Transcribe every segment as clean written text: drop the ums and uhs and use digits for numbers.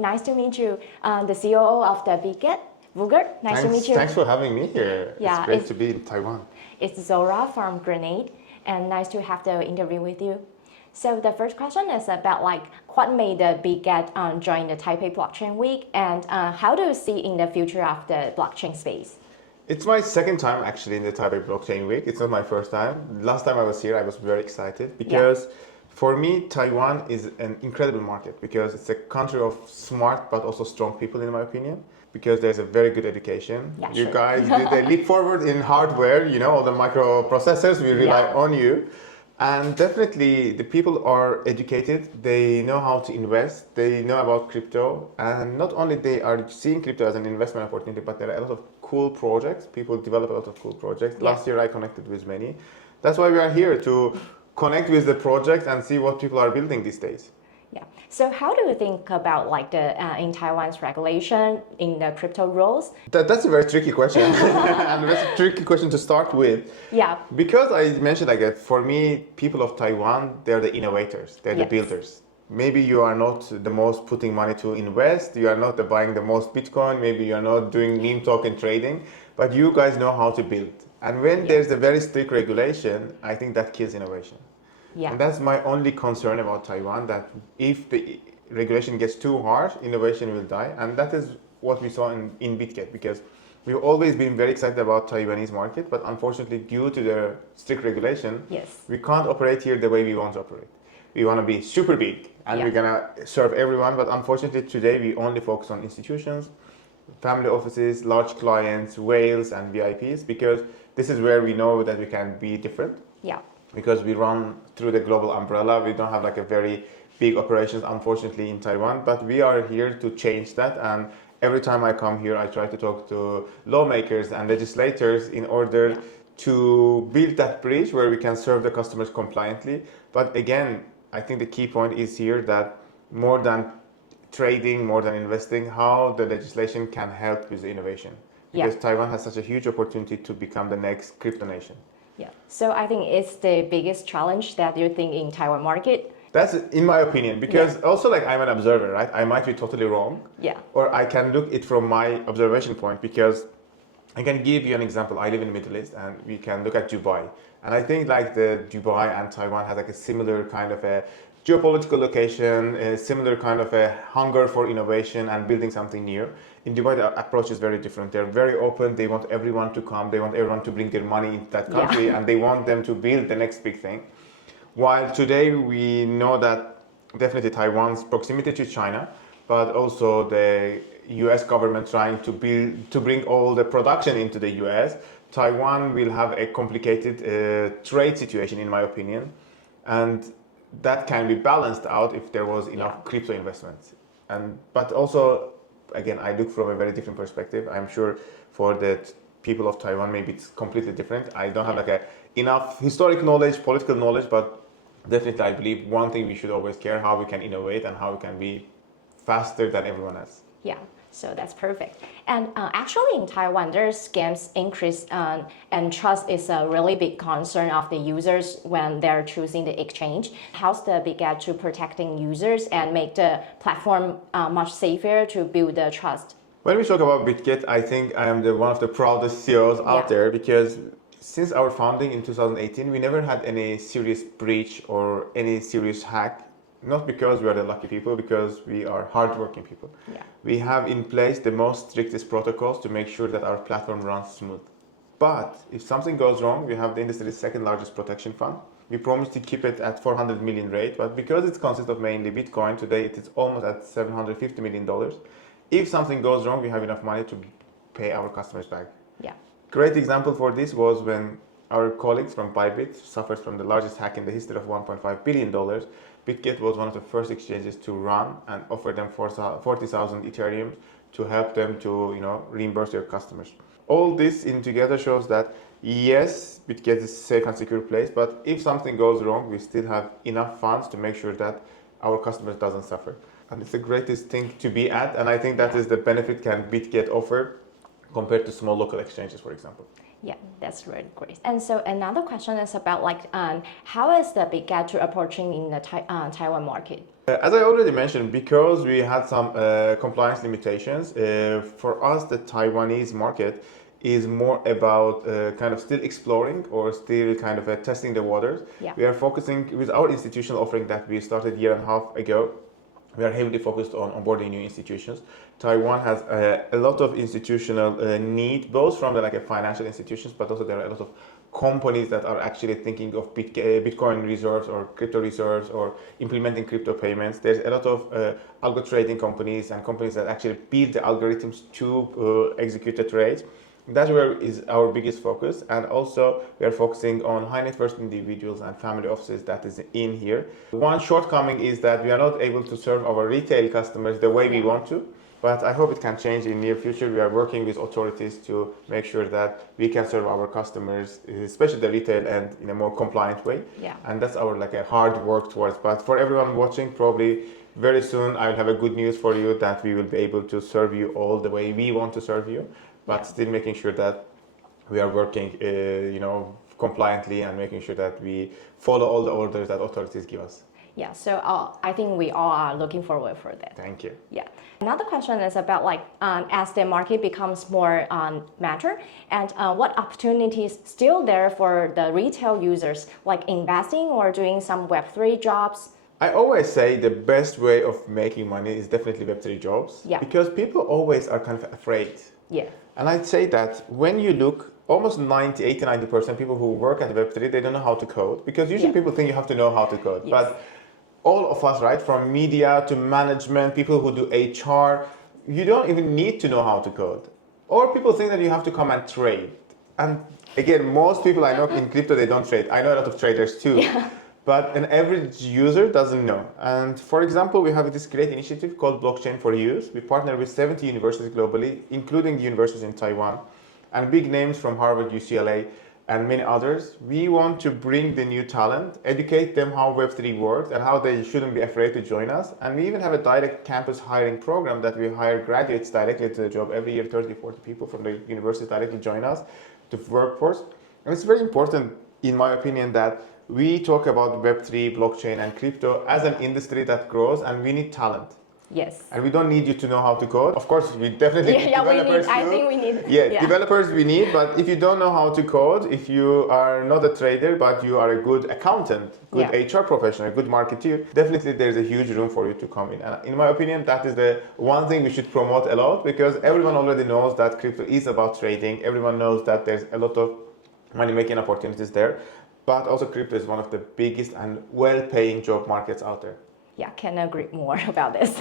Nice to meet you, the COO of the Bitget, Vugar. Nice to meet you. Thanks for having me here. Yeah, it's great to be in Taiwan. It's Zora from Grenade, and nice to have the interview with you. So the first question is about what made the Bitget join the Taipei Blockchain Week, and how do you see in the future of the blockchain space? It's my second time actually in the Taipei Blockchain Week. It's not my first time. Last time I was here, I was very excited because for me, Taiwan is an incredible market because it's a country of smart but also strong people, in my opinion. Because there's a very good education. Yeah, you sure. guys, they leap forward in hardware, all the microprocessors, we rely on you. And definitely the people are educated, they know how to invest, they know about crypto, and not only they are seeing crypto as an investment opportunity, but there are a lot of cool projects. People develop a lot of cool projects. Yeah. Last year I connected with many. That's why we are here, to connect with the projects and see what people are building these days. Yeah. So how do you think about the in Taiwan's regulation in the crypto rules? That's a very tricky question. And that's a tricky question to start with. Yeah. Because I mentioned for me, people of Taiwan, they're the innovators, they're the builders. Maybe you are not the most putting money to invest, you are not buying the most Bitcoin, maybe you are not doing meme token trading, but you guys know how to build. And when there's a very strict regulation, I think that kills innovation. Yeah. And that's my only concern about Taiwan, that if the regulation gets too harsh, innovation will die. And that is what we saw in Bitget, because we've always been very excited about Taiwanese market, but unfortunately due to the strict regulation, we can't operate here the way we want to operate. We want to be super big and we're going to serve everyone, but unfortunately today we only focus on institutions, family offices, large clients, whales and VIPs, because this is where we know that we can be different. Yeah. Because we run through the global umbrella, we don't have a very big operations, unfortunately, in Taiwan, but we are here to change that. And every time I come here, I try to talk to lawmakers and legislators in order to build that bridge where we can serve the customers compliantly. But again, I think the key point is here that more than trading, more than investing, how the legislation can help with the innovation. Because Taiwan has such a huge opportunity to become the next crypto nation. Yeah. So I think it's the biggest challenge that you think in Taiwan market. That's in my opinion, because also I'm an observer, right? I might be totally wrong. Yeah. Or I can look it from my observation point, because I can give you an example. I live in the Middle East and we can look at Dubai. And I think the Dubai and Taiwan has a similar kind of a geopolitical location, a similar kind of a hunger for innovation and building something new. In Dubai, the approach is very different. They're very open. They want everyone to come. They want everyone to bring their money into that country, and they want them to build the next big thing. While today we know that definitely Taiwan's proximity to China, but also the US government trying to bring all the production into the US, Taiwan will have a complicated trade situation, in my opinion. And that can be balanced out if there was enough crypto investments. But also, again, I look from a very different perspective. I'm sure for the people of Taiwan, maybe it's completely different. I don't have enough historic knowledge, political knowledge, but definitely I believe one thing we should always care, how we can innovate and how we can be faster than everyone else. Yeah. So that's perfect. And actually in Taiwan, there's scams increase and trust is a really big concern of the users when they're choosing the exchange. How's the Bitget to protecting users and make the platform much safer to build the trust? When we talk about Bitget, I think I am one of the proudest CEOs out there, because since our founding in 2018, we never had any serious breach or any serious hack. Not because we are the lucky people, because we are hardworking people. Yeah. We have in place the most strictest protocols to make sure that our platform runs smooth. But if something goes wrong, we have the industry's second largest protection fund. We promise to keep it at 400 million rate, but because it consists of mainly Bitcoin, today it is almost at $750 million. If something goes wrong, we have enough money to pay our customers back. Yeah. Great example for this was when our colleagues from Bybit suffered from the largest hack in the history of $1.5 billion. Bitget was one of the first exchanges to run and offer them 40,000 Ethereum to help them to reimburse their customers. All this in together shows that yes, Bitget is a safe and secure place, but if something goes wrong, we still have enough funds to make sure that our customers doesn't suffer. And it's the greatest thing to be at, and I think that is the benefit can Bitget offer compared to small local exchanges, for example. Yeah, that's really great. And so another question is about how is the Bitget approaching in the Taiwan market? As I already mentioned, because we had some compliance limitations, for us the Taiwanese market is more about kind of still exploring or still kind of testing the waters. Yeah. We are focusing with our institutional offering that we started a year and a half ago. We are heavily focused on onboarding new institutions. Taiwan has a lot of institutional need, both from the financial institutions, but also there are a lot of companies that are actually thinking of Bitcoin reserves or crypto reserves or implementing crypto payments. There's a lot of algo trading companies and companies that actually build the algorithms to execute the trades. That's where is our biggest focus, and also we are focusing on high net worth individuals and family offices that is in here. One shortcoming is that we are not able to serve our retail customers the way we want to, but I hope it can change in near future. We are working with authorities to make sure that we can serve our customers, especially the retail end, in a more compliant way. Yeah. And that's our a hard work towards. But for everyone watching, probably very soon I will have a good news for you that we will be able to serve you all the way we want to serve you, but still making sure that we are working, compliantly and making sure that we follow all the orders that authorities give us. Yeah, so I think we all are looking forward for that. Thank you. Yeah. Another question is about as the market becomes more mature, and what opportunities still there for the retail users, like investing or doing some Web3 jobs? I always say the best way of making money is definitely Web3 jobs. Yeah. Because people always are kind of afraid. Yeah. And I'd say that when you look, almost 90% people who work at Web3, they don't know how to code, because usually people think you have to know how to code. Yes. But all of us, right, from media to management, people who do HR, you don't even need to know how to code. Or people think that you have to come and trade. And again, most people I know in crypto, they don't trade. I know a lot of traders too. Yeah. But an average user doesn't know. And for example, we have this great initiative called Blockchain for Use. We partner with 70 universities globally, including the universities in Taiwan, and big names from Harvard, UCLA, and many others. We want to bring the new talent, educate them how Web3 works and how they shouldn't be afraid to join us. And we even have a direct campus hiring program that we hire graduates directly to the job. Every year, 30, 40 people from the university directly join us to workforce. And it's very important, in my opinion, that we talk about Web3, blockchain, and crypto as an industry that grows, and we need talent. Yes. And we don't need you to know how to code. Of course, we definitely need developers too. I think we need. Yeah, developers we need, but if you don't know how to code, if you are not a trader, but you are a good accountant, good HR professional, a good marketeer, definitely there's a huge room for you to come in. And in my opinion, that is the one thing we should promote a lot, because everyone already knows that crypto is about trading. Everyone knows that there's a lot of money-making opportunities there. But also crypto is one of the biggest and well-paying job markets out there. Yeah, can agree more about this.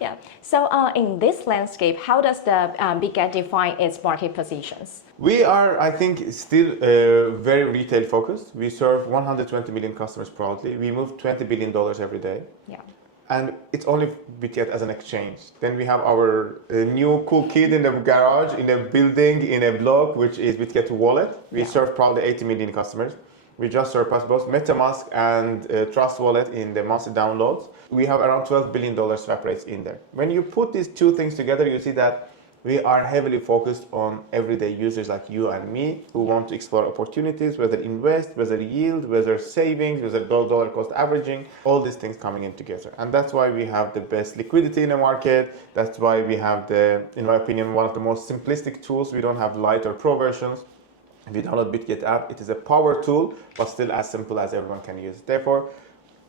Yeah. So in this landscape, how does the Bitget define its market positions? We are, I think, still very retail focused. We serve 120 million customers proudly. We move $20 billion every day. Yeah. And it's only Bitget as an exchange. Then we have our new cool kid in the garage, in a building, in a block, which is Bitget Wallet. We serve proudly 80 million customers. We just surpassed both MetaMask and Trust Wallet in the monthly downloads. We have around $12 billion swap rates in there. When you put these two things together, you see that we are heavily focused on everyday users like you and me who want to explore opportunities, whether invest, whether yield, whether savings, whether dollar cost averaging, all these things coming in together. And that's why we have the best liquidity in the market. That's why we have the, in my opinion, one of the most simplistic tools. We don't have light or pro versions. If you download Bitget app, it is a power tool, but still as simple as everyone can use. Therefore,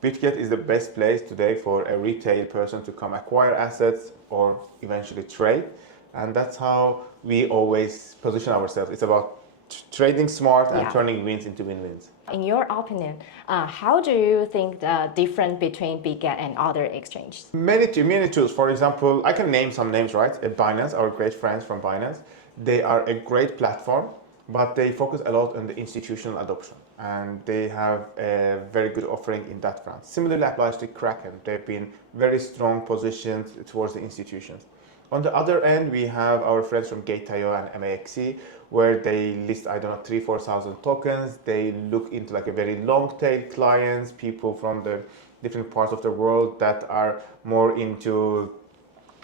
Bitget is the best place today for a retail person to come acquire assets or eventually trade. And that's how we always position ourselves. It's about trading smart and turning wins into win-wins. In your opinion, how do you think the difference between Bitget and other exchanges? Many tools. For example, I can name some names, right? Binance, our great friends from Binance. They are a great platform, but they focus a lot on the institutional adoption, and they have a very good offering in that front. Similarly applies to Kraken. They've been very strong positioned towards the institutions. On the other end, we have our friends from Gate.io and MAXC, where they list, 3,000-4,000 tokens. They look into like a very long tail clients, people from the different parts of the world that are more into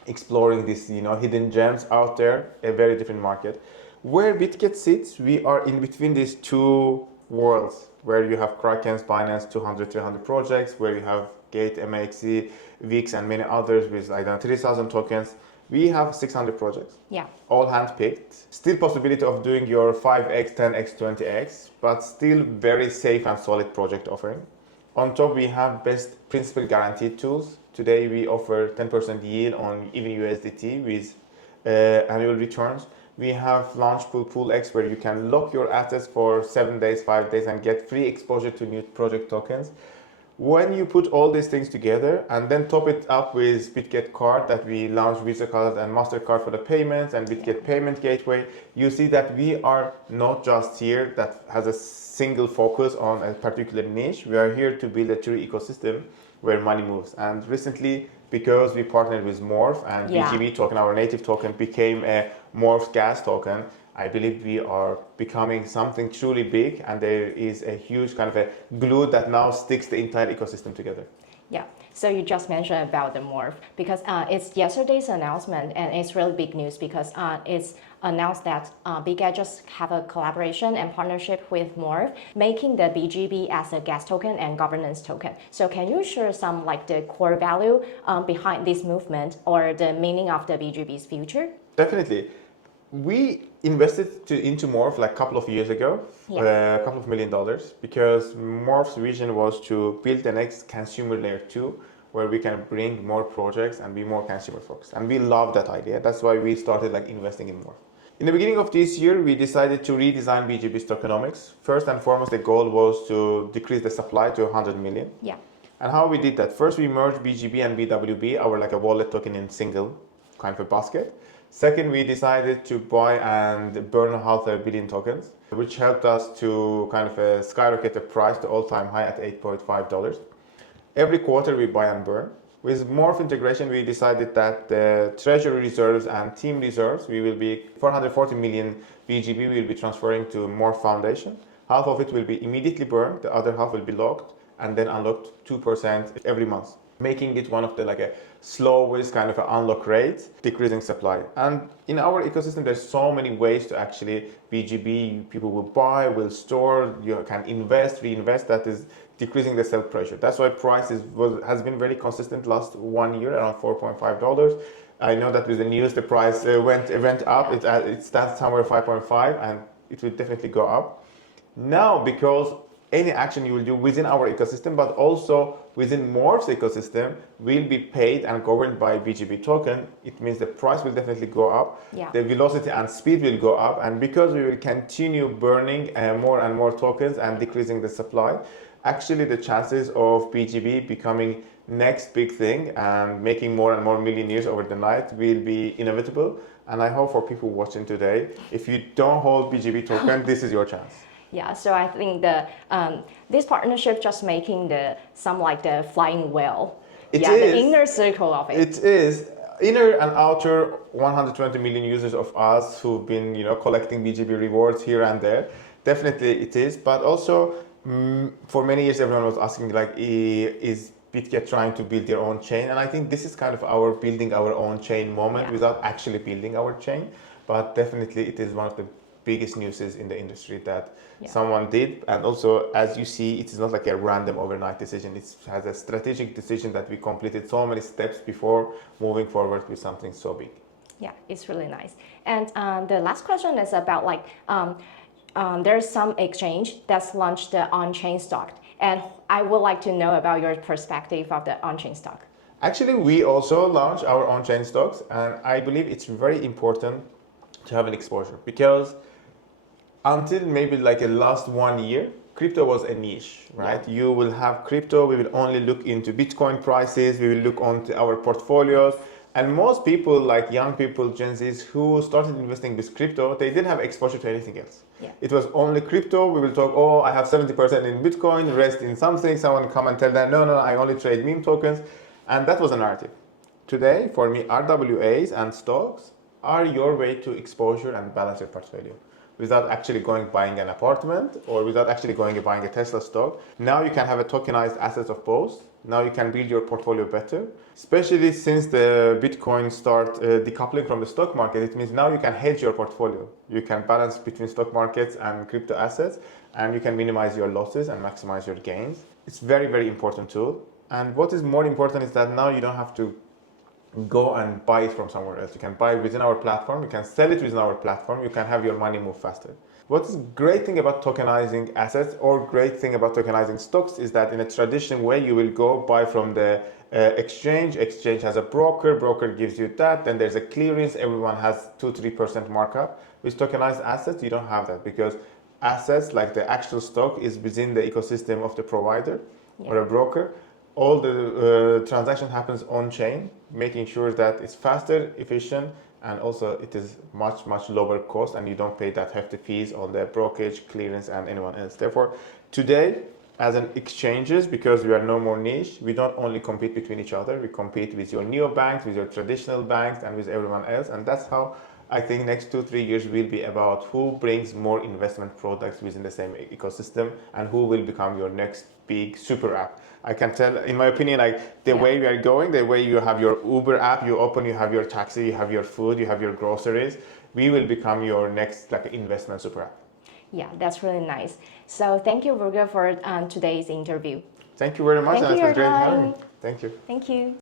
exploring these, hidden gems out there, a very different market. Where Bitget sits, we are in between these two worlds, where you have Kraken's, Binance, 200, 300 projects, where you have Gate, MXC, VIX, and many others with like 3,000 tokens. We have 600 projects, all hand-picked. Still possibility of doing your 5x, 10x, 20x, but still very safe and solid project offering. On top, we have best principal guaranteed tools. Today, we offer 10% yield on even USDT with annual returns. We have Launch Pool X, where you can lock your assets for 7 days, 5 days, and get free exposure to new project tokens. When you put all these things together and then top it up with Bitget card that we launched, Visa card and MasterCard for the payments, and Bitget payment gateway, you see that we are not just here that has a single focus on a particular niche. We are here to build a true ecosystem where money moves. And recently, because we partnered with Morph and BGB token, our native token, became a Morph gas token, I believe we are becoming something truly big, and there is a huge kind of a glue that now sticks the entire ecosystem together. Yeah, so you just mentioned about the Morph, because it's yesterday's announcement, and it's really big news because it's announced that Bitget just have a collaboration and partnership with Morph, making the BGB as a gas token and governance token. So can you share some like the core value behind this movement or the meaning of the BGB's future? Definitely. We invested into Morph like a couple of years ago, a couple of $1 million, because Morph's vision was to build the next consumer layer 2, where we can bring more projects and be more consumer focused. And we love that idea. That's why we started like investing in Morph. In the beginning of this year, we decided to redesign BGB's tokenomics. First and foremost, the goal was to decrease the supply to 100 million. Yeah. And how we did that? First, we merged BGB and BWB, our like a wallet token, in single kind of a basket. Second, we decided to buy and burn $500 million tokens, which helped us to kind of skyrocket the price to all-time high at $8.5. Every quarter, we buy and burn. With Morph integration, we decided that the treasury reserves and team reserves, we will be 440 million BGB we will be transferring to Morph Foundation. Half of it will be immediately burned, the other half will be locked and then unlocked 2% every month, making it one of the like a slowest kind of unlock rate, decreasing supply. And in our ecosystem, there's so many ways to actually BGB, people will buy, will store, you can invest, reinvest, that is decreasing the sell pressure. That's why price has been very consistent last 1 year, around $4.5. I know that with the news, the price went up, it stands somewhere 5.5 and it will definitely go up. Now, because any action you will do within our ecosystem, but also within Morph's ecosystem, will be paid and governed by BGB token. It means the price will definitely go up, the velocity and speed will go up, and because we will continue burning more and more tokens and decreasing the supply, actually the chances of BGB becoming next big thing and making more and more millionaires over the night will be inevitable. And I hope for people watching today, if you don't hold BGB token, this is your chance. Yeah, so I think this partnership just making the flying whale. The inner circle of it. It is inner and outer 120 million users of us who've been collecting BGB rewards here and there. Definitely it is, but also for many years everyone was asking like, is Bitget trying to build their own chain? And I think this is kind of our building our own chain moment without actually building our chain. But definitely it is one of the biggest newses in the industry that someone did. And also, as you see, it is not like a random overnight decision. It has a strategic decision that we completed so many steps before moving forward with something so big. Yeah, it's really nice. And the last question is about there's some exchange that's launched the on-chain stock. And I would like to know about your perspective of the on-chain stock. Actually, we also launched our on-chain stocks, and I believe it's very important to have an exposure, because until maybe like the last 1 year, crypto was a niche, right? You will have crypto, we will only look into Bitcoin prices, we will look onto our portfolios. And most people, like young people, Gen Zs, who started investing with crypto, they didn't have exposure to anything else. It was only crypto. We will talk, oh, I have 70% in Bitcoin, rest in something. Someone come and tell them, no, I only trade meme tokens. And that was a narrative. Today, for me, RWAs and stocks are your way to exposure and balance your portfolio without actually buying an apartment or without actually buying a Tesla stock. Now you can have a tokenized assets of both Now you can build your portfolio better, especially since the Bitcoin start decoupling from the stock market. It means now you can hedge your portfolio. You can balance between stock markets and crypto assets, and you can minimize your losses and maximize your gains. It's very, very important tool. And what is more important is that now you don't have to go and buy it from somewhere else. You can buy it within our platform, you can sell it within our platform, you can have your money move faster. What is great thing about tokenizing assets or great thing about tokenizing stocks is that in a traditional way, you will go buy from the exchange has a broker gives you that, then there's a clearance, everyone has 2-3% markup. With tokenized assets, you don't have that because assets like the actual stock is within the ecosystem of the provider or a broker. All the transaction happens on chain, making sure that it's faster, efficient, and also it is much, much lower cost, and you don't pay that hefty fees on the brokerage, clearance, and anyone else. Therefore, today, as an exchanges, because we are no more niche, we don't only compete between each other, we compete with your neobanks, with your traditional banks, and with everyone else, and that's how I think next 2-3 years will be about who brings more investment products within the same ecosystem and who will become your next big super app. I can tell, in my opinion, like the way we are going, the way you have your Uber app, you open, you have your taxi, you have your food, you have your groceries, we will become your next like investment super app. Yeah, that's really nice. So thank you, Vugar, for today's interview. Thank you very much, Thank and you it was great for your having me. time. Thank you. Thank you.